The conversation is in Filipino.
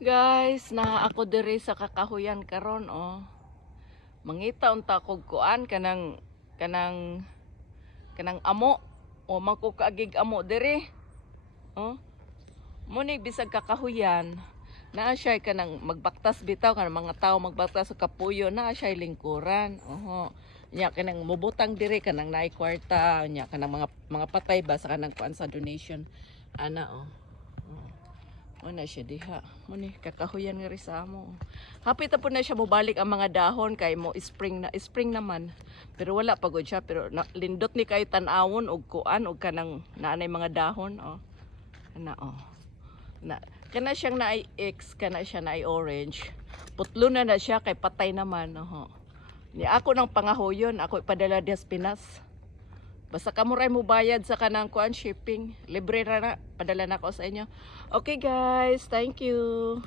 Guys, na ako diri sa kakahuyan karon oh. Mangita unta kog kuan kanang amo o mangko kaagig amo diri. Oh. Mo ni bisag kakahuyan. Naa siya kanang magbaktas bitaw kanang mga tao magbaktas sa kapuyo naa siya lingkuran. Oho. Nya kanang mubutang diri kanang naay kwarta nya kanang mga patay ba sa kanang kuan sa donation. Ana oh. Wala siya diha. Muni kakahuyan nga rin sa amo. Hapit na po na siya mobalik ang mga dahon kay mo spring naman. Pero wala pagod siya pero lindot ni kay tan-awon og kuan og kanang naanay mga dahon oh. Ana oh. Kana siyang naay X, kana siya naay orange. Putlo na siya kay patay naman oh. Ni ako nang pangahoyon, ako ipadala des Pinas. Basta kamuray mo bayad sa kanang kuan shipping. Libre na padala na ako sa inyo. Okay guys, thank you.